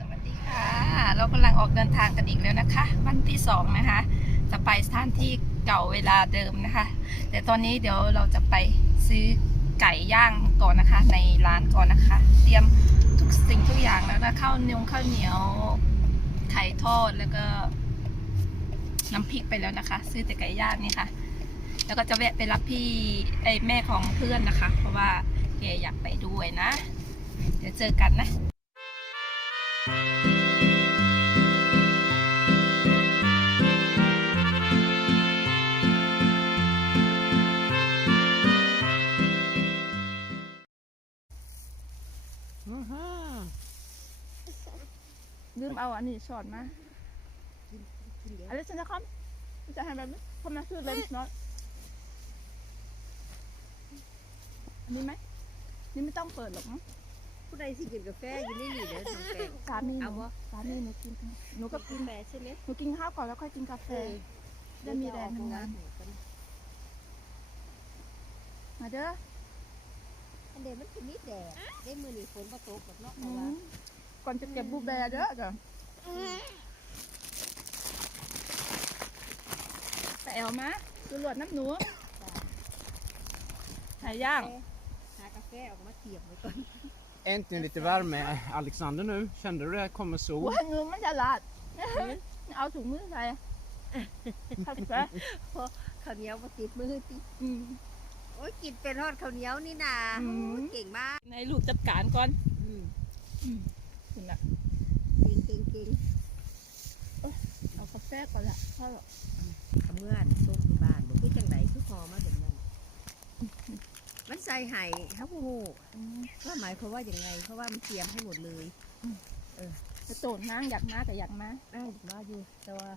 สวัสดีค่ะ เรากำลังออกเดินทางกันอีกแล้วนะคะ วันที่สองนะคะ จะไปสถานที่เก่าเวลาเดิมนะคะ แต่ตอนนี้เดี๋ยวเราจะไปซื้อไก่ย่างก่อนนะคะ ในร้านก่อนนะคะ เตรียมทุกสิ่งทุกอย่างแล้วนะข้าวเนงข้าวเหนียวไข่ทอดแล้วก็น้ำพริกไปแล้วนะคะ ซื้อแต่ไก่ย่างนี่ค่ะ แล้วก็จะแวะไปรับพี่ไอแม่ของเพื่อนนะคะ เพราะว่าแกอยากไปด้วยนะ เดี๋ยวเจอกันนะ เอาอันนี้ช็อตมาอะไรฉันจะคำจะให้แบบนี้คำนั้นคือเลนส์น็อตอันนี้ไหมนี่ไม่ต้องเปิดหรอกมั้งผู้ใดสิกินกาแฟอยู่นี่นี่เด้อทำแปลงสามีหเอานูบ่สามีหนูกินหนูก็กินแฟใช่ไหมหนูกินข้าวก่อนแล้วค่อยกินกาแฟได้มีแรงทำงานมาเด้ออันเดยวมันคือมีแดดได้มือนี่ฝนประตกกับเนาะอืเอาว่าม ก่อนจะเก็บบูแบร์เด้อจ้ะแต่เอามาดูหลวดน้ำหนูหายย่าง หากาแฟออกมาเทียบไว้ก่อน Är inte ni lite värme, Alexander nu? Kände du det kommer sol? ว่างูมันจะลาดเอาถุงมือใส่ข้าวแกะข้าวเหนียวมาติดมือติอืมโอ้ยกินเป็นทอดข้าวเหนียวนี่นาอืมโอ้ยเก่งมาก ในลูกจัดการก่อนอืม คุณน่ะเก่งเก่งเก่งเอากาแฟก่อนละถ้าแบบทำเมื่อนส่งที่บ้านบอกคือจังไดคือพอมาแบบนั้นมันใส่ไห้ครับโอ้โหอืมว่าหมายความว่าอย่างไง เพราะว่ามันเตรียมให้หมดเลยจะโจดนางอยากมาแต่อยากมาอ้าวมาอยู่ แต่ว่า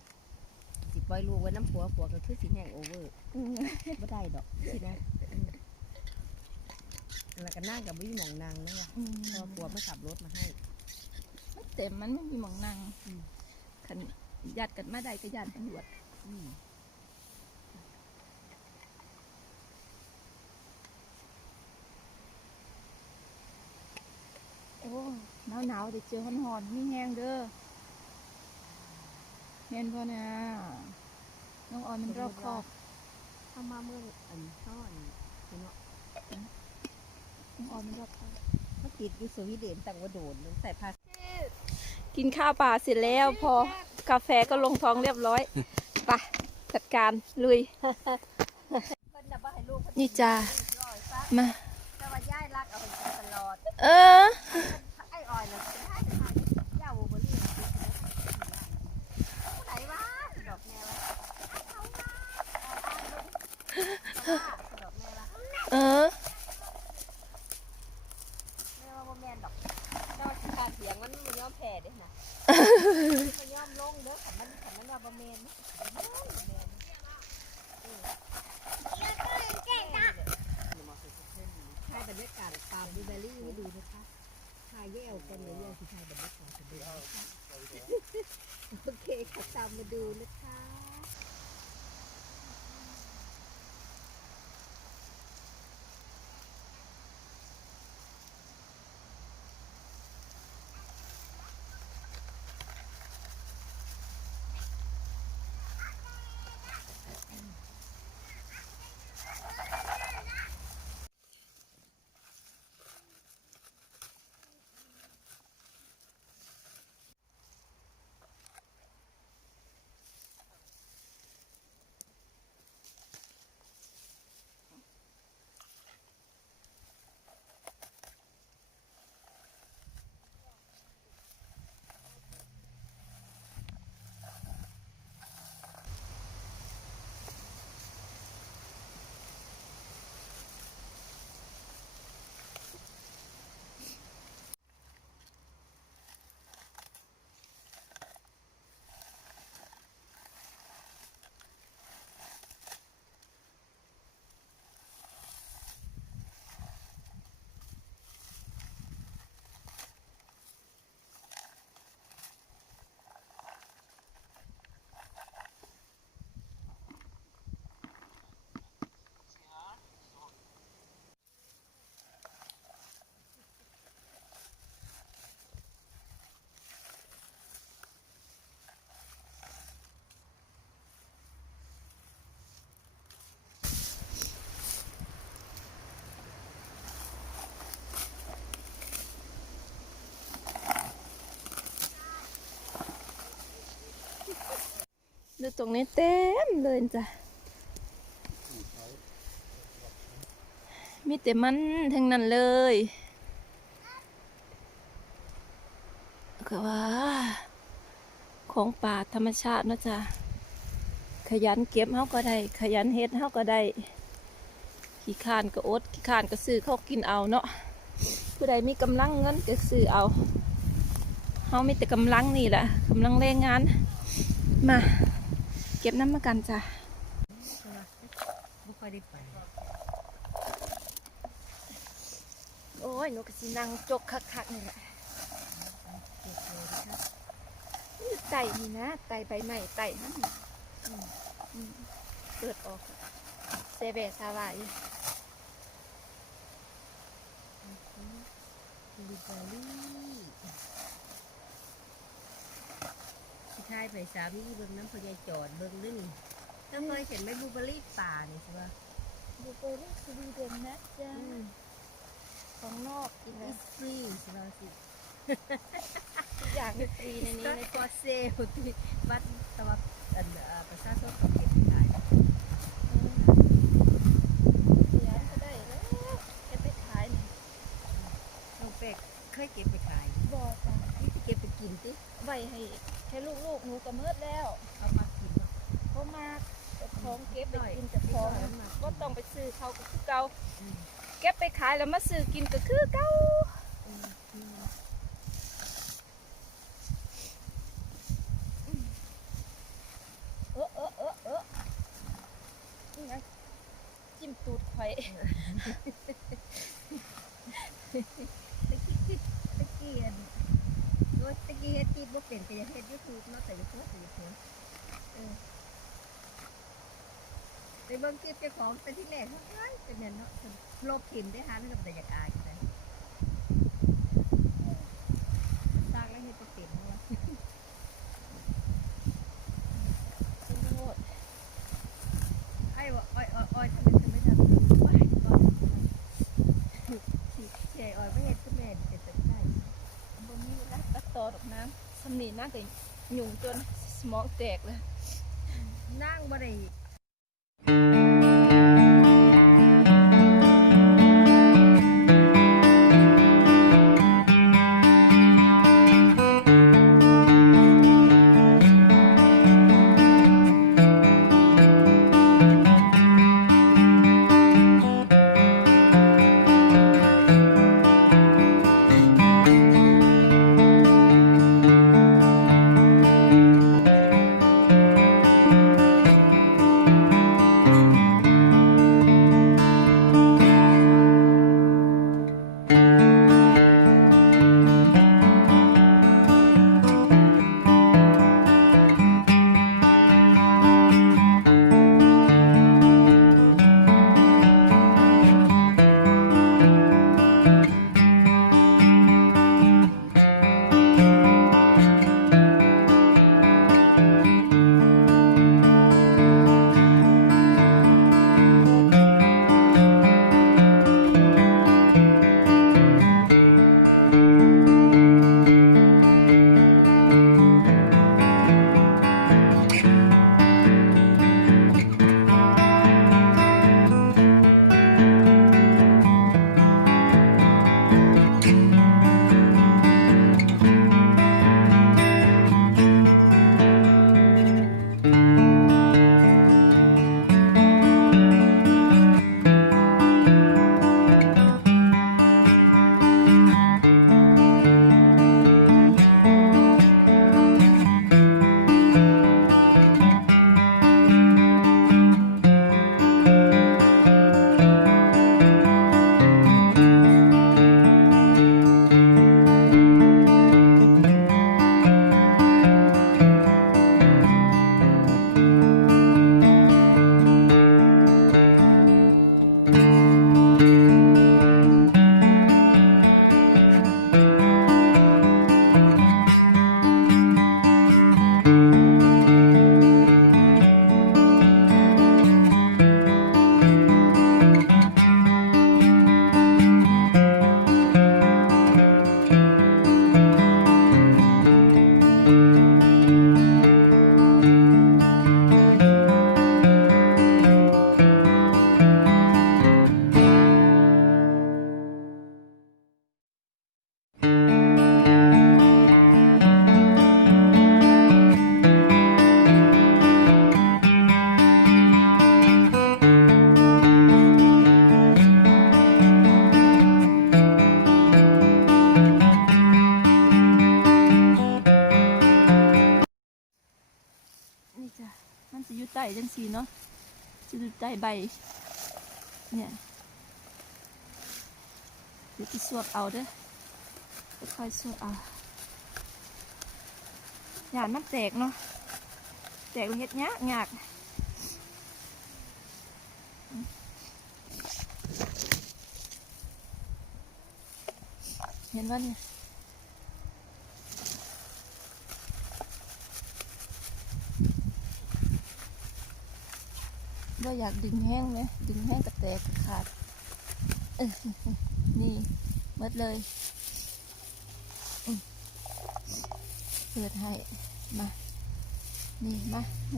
สิปล่อยลูกไว้น้ำผัวผัวก็คือสิแห้งโอเวอร์อืมไม่ได้ดอกสินะแล้วก็นั่งกับวิ่งหมองนางนั่นแหละอืมเพราะว่าผัวไม่ขับรถมาให้มัน เต็มมันไม่มีหมองนางอืมขันยัดกันมาได้ก็ยันตำรวจอืมโอ้หนาวหนาวๆเดี๋ยวเจอหอนหอนๆมีแห้งเด้อเห็นพ่นะน้องออนมันรอบคอบเข้ามาเมื่ออันเข้าอันนี่เนาะน้องออนมันรอบคอบมาติดอยู่สวีเดนตั้งว่าโดนใส่ผ้า กินข้าวปลาเสร็จแล้ว พอกาแฟก็ลงท้องเรียบร้อยไปจัดการลุยเพิ่นน่ะบ่ให้ลูกเพิ่นี่จ้าร้อยซะมา แต่ว่าย่ายรักเอาไปกินตลอด เออไอ้อ่ ดูตรงนี้เต็มเลยจ้ะ มีแต่มันทั้งนั้นเลยก็ว่า ของป่าธรรมชาตินะจ้ะขยันเก็บเฮาก็ได้ ขยันเฮ็ดเฮาก็ได้ ขี้ข้านก็อด ขี้ข้านก็ซื้อเขากินเอาเนาะ ผู้ใดมีกำลังเงินก็ซื้อเอาเฮามีแต่กำลังนี่แหละกำลังแรงงาน มา เก็บน้ำมากันจ้ะบ่ค่อยได้ไปโอ้ยหนูกสินังจกคักๆนี่แหละเก็บเลยไต่นี่นะไต่ใบไม้ไต่นั่นเปิดออกเซเบซาวายบลูเบอร์รี่สิทายไปสามีเบิ่งน้ำพญายจอดเบิ่งด้วยนี่ถ้าเคยเห็นไหมบลูเบอร์รี่ป่านี่ใช่ปะบูเบอรี่สวีเดนนะจ๊ะของนอกอีกอินะสฟรีใช่ปะสิทุกอย่างมีฟรีในนี้ก็เลยฟอเซลที่วัดตะวันอันเอ่อประชาชนเขาเก็บขาย เสียก็ได้แล้วแค่ไปขายนี่ น้องเป็กเคยเก็บไปขาย บอจ้ะ นี่จะเก็บไปกินติ ไว้ให้แค่ลูกๆหนูก็เมิดแล้ว เอามากินเนาะ เพราะมากแต่ของเก็บไปกินแต่ของก็ต้องไปซื้อเขาก็คือเก่าเก็บไปขายแล้วมาซื้อกินก็คือเก่าอืมอืมเออเออเออเออนี่นะจิ้มตูดไข่ตะกี้คิดตะกี้อันโอ้ยตะกี้เฮ็ดจีบบ่เป็นก็ยังเฮ็ดยูทูบเนาะแต่ยูทูบแต่ยูทูบเออไปเบิ่งคลิปเจ้าของเป็นที่แรกเฮ้ยเป็นเนี่ยเนาะ ลบถิ่นได้หันกับแต่อยากายกันเลยสร้างแล้วเฮ็ดบ่เป็นเนาะเป็นโลดไอ้ว่าอ้อยอ้อยอ้อยทำไมถึงไม่ทำว้ายก่อนเฉยอ้อยไม่เฮ็ดก็แม่นเป็นแตะไคร้บนนี้นะตัดต่อดอกน้ำสำนีน่าจะหยุ่งจนสมองแตกเลยนั่งบ่ได้ ใต้จังสีเนาะจะดูใต้ใบ เนี่ยเดี๋ยวจะสวบเอาเด้อค่อยสวบเอาหยาดมันแตกเนาะแตกเลยเฮ็ดยากยากเห็นว่าเนี่ย อยากดึงแห้งไหมดึงแห้งกระแตกขาดเออนี่หมดเลยเปิดให้มา นี่มาไหน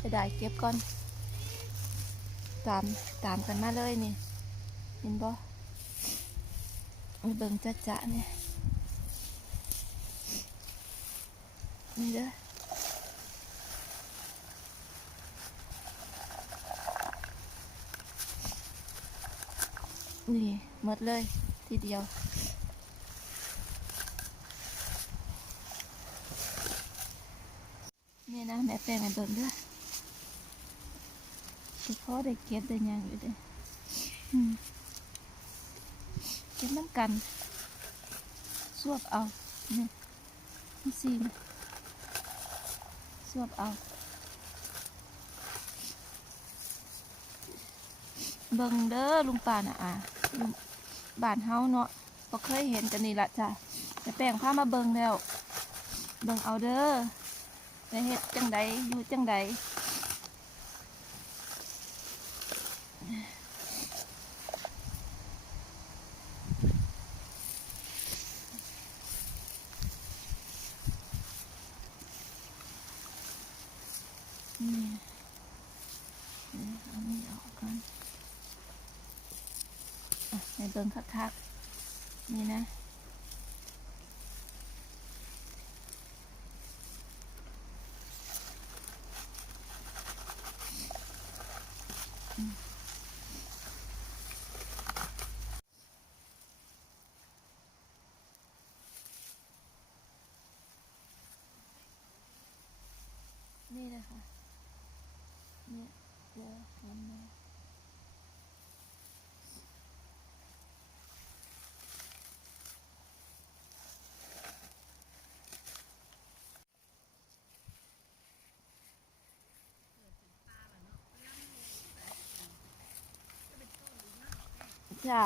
จะได้เก็บก่อนตามตามกันมาเลยนี่เห็นบ่มีเบิ่งจะจะเนี่ยนี่เด้อ นี่หมดเลยทีเดียว นี่นะแม่แป้งให้เบิ่งเด้วยเฉพาะได้เก็บได้ยังอยู่เด้ออืมเก็บน้ำกันสวบเอานี่นี่สิสวบเอา เบิ่งเด้อลุงป่านะอะลุงบ้านเฮาเนาะบ่เคยเห็นกันนี่ละจ้ะแต่แป้งพามาเบิ่งแล้ว เบิ่งเอาเด้อจะเฮ็ดจังใดอยู่จังใดนี่นี่เอานี่ออกก่อน อะใน เบิ้งคักๆนี่นะ นี่เลยค่ะเนี่ยเดี๋ยวทำมา จ้า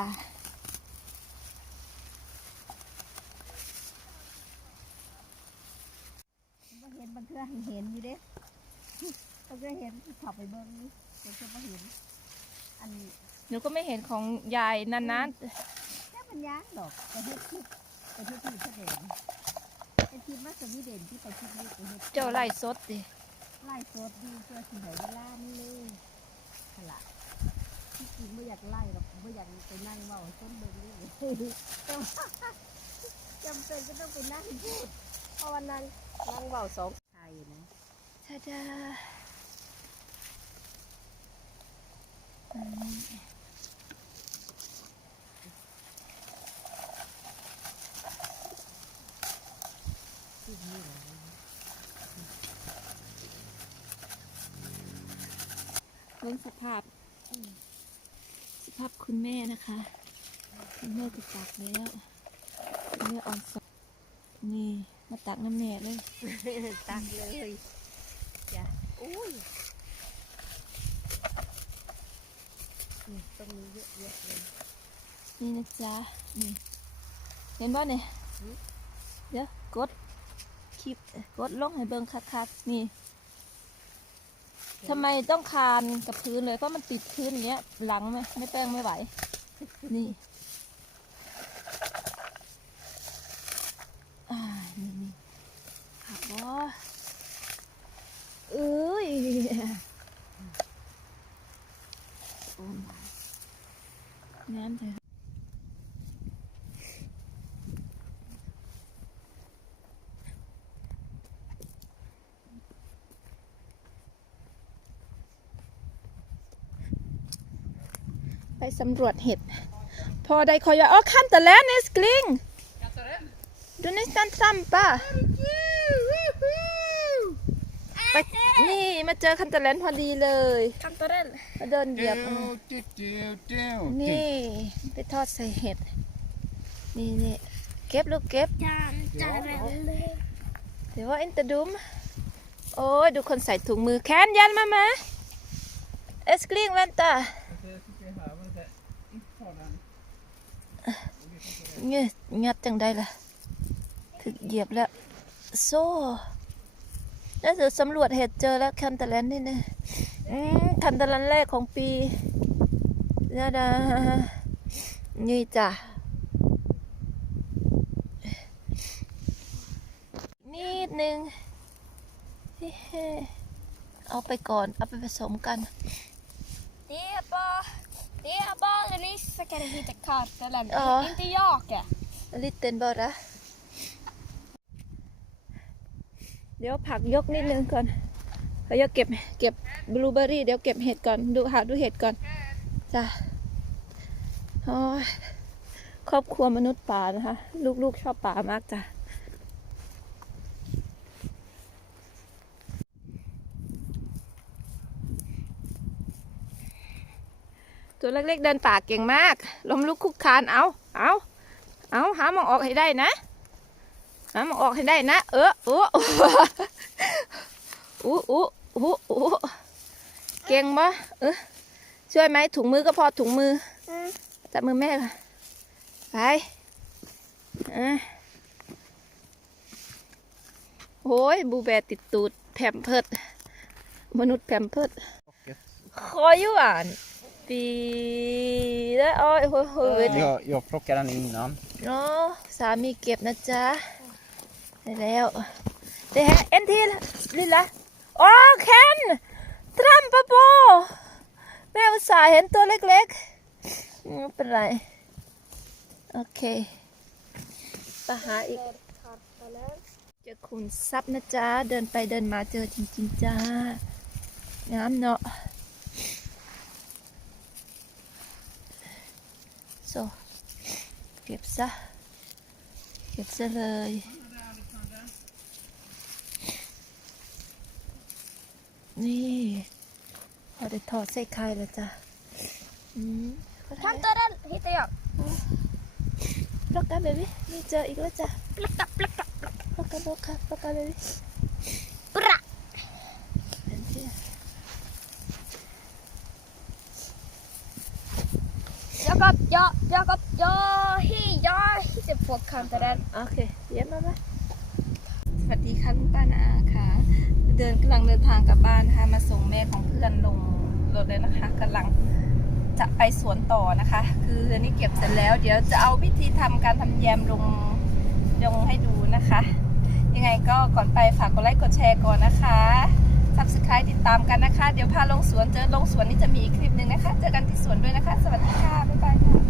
บ่เห็นบางเทื่อเห็นอยู่เด้บางเทื่อเห็นขับไปเบิ่งนี่เดี๋ยวจะมาเห็น อันหนูก็ไม่เห็นของยายนานแค่มันยางดอกไปเฮ็ดคลิปไปเฮ็ดที่แสดงไอ้คลิปมาสวีเดนที่ไปคลิปนี้ไปเฮ็ดๆเจ้าไล่สดดิ ไล่สดดูเพื่อสิให้เวลานี่เลยขละที่จริง ไม่อยากไล่หรอกไม่อยากไปนั่งเมาต้นเบิ่งนี่แต่ว่าจำเป็นก็ต้องไปนั่งพูดเพราะวันนั้นนั่งเมาสองไทยนะชาดาอันนี้เรื่องสภาพ สภาพคุณแม่นะคะ คุณแม่จะตักแล้วคุณแม่ออนสดนี่มาตักน้ำแม่เลย ตักเลยจ้ะอุ้ยนี่ตรงนี้เยอะๆเลยนี่นะจ๊ะนี่เห็นบ่เนี่ยหือเดี๋ยวกดคลิปเอ่อกดลงให้เบิ่งคักๆนี่ ทำไมต้องคานกับพื้นเลยเพราะมันติดพื้นอย่างเงี้ย หลังไหมไม่แป้งไม่ไหว นี่อ่านี่นี่ขับบ่เอ้ยโอ้ยน้ำเถอะ ไป สำรวจเห็ด พอได้คอยว่าอ๋อคันแต่แล้วเนสกลิงดูนิสตันซัมป่ะไปนี่มาเจอคันเตอร์แลนด์พอดีเลย Kantarell. มาเดินเหยียบ Du, du, du, du, นี่ไปทอดใส่เห็ด นี่นี่เก็บลูกเก็บ Kantarell. เดี๋ยวว่าอินตะดุม โอ้ยดูคนใส่ถุงมือแคนยันมามาเอสกลิงแวนตา เงี้ยงัดจังได้ล่ะ ถึกเหยียบแล้ว โซ่น่าจะสำรวจเห็ดเจอแล้วคันตะแลนนี่นะคันตะแลนแรกของปีเดี๋ยวนะนี่จ้ะ นิดนึง เอาไปก่อน เอาไปผสมกัน Det är bara, det är bara Lisa kan hitta Kantarell. Ja. Inte jag. ลิตเต็นบอระเดี๋ยวผักยกนิดนึงก่อนเขาจะเก็บเก็บบลูเบอร์รี่เดี๋ยวเก็บเห็ดก่อนดูหาดูเห็ดก่อนจ้ะโอ้ยครอบครัวมนุษย์ป่านะคะ ลูกๆชอบป่ามากจ้ะ ตัวเล็กๆเดินป่าเก่งมากล้มลุกคุกคานเอาเอาเอาหาหมองออกให้ได้นะหาหมองออกให้ได้นะ เออโอ้อู้อู้อู้อู้เก่งปะเออช่วยไหมถุงมือก็พอถุงมือ Mm. จับมือแม่ค่ะไปอะโอ้ยบูแบร์ติดตูดแผ่มเพิดมนุษย์แผ่มเพิดคอยอยู่อ่าน ปีแล้วโอ้ยโอ้ยโอ้ย Jag, jag plockade den innan. เนาะสามีเก็บนะจ๊ะได้แล้วเดี๋ยวเอ็นทีลินละโอ้เคนทรัมปะโปแม่อุตส่าห์เห็นตัวเล็กๆไม่เป็นไร โอเคไปหาอีก Kantarell. เจอคุณซับนะจ๊ะ เดินไปเดินมาเจอจริงๆจ้างามเนาะโซ เก็บซะ เก็บซะเลย นี่พอได้ทอดใส่ไข่แล้วจ้ะอืมก็ได้ Kantarell hittar jag. ปลอกกันเบบี้นี่เจออีกแล้วจ้ะ Plocka, plocka. ปลอกกันปลอกกันปลอกกันเบบี้ Bra. เห็นที่ Jakob, jag, Jakob, jag, hi- jag hittar på kantarell. โอเคเยี่ยมมากไหมสวัสดีค่ะคุณป้านาค่ะ เดินกำลังเดินทางกลับบ้านนะคะมาส่งแม่ของเพื่อนลงรถเลยนะคะกำลังจะไปสวนต่อนะคะ คืออันนี้เก็บเสร็จแล้ว เดี๋ยวจะเอาวิธีทำการทำแยมลงลงให้ดูนะคะ ยังไงก็ก่อนไปฝากกดไลค์กดแชร์ก่อนนะคะ ซับสไครต์ติดตามกันนะคะ เดี๋ยวพาลงสวนเจอลงสวนนี่จะมีอีกคลิปหนึ่งนะคะ เจอกันที่สวนด้วยนะคะ สวัสดีค่ะ บ๊ายบายค่ะ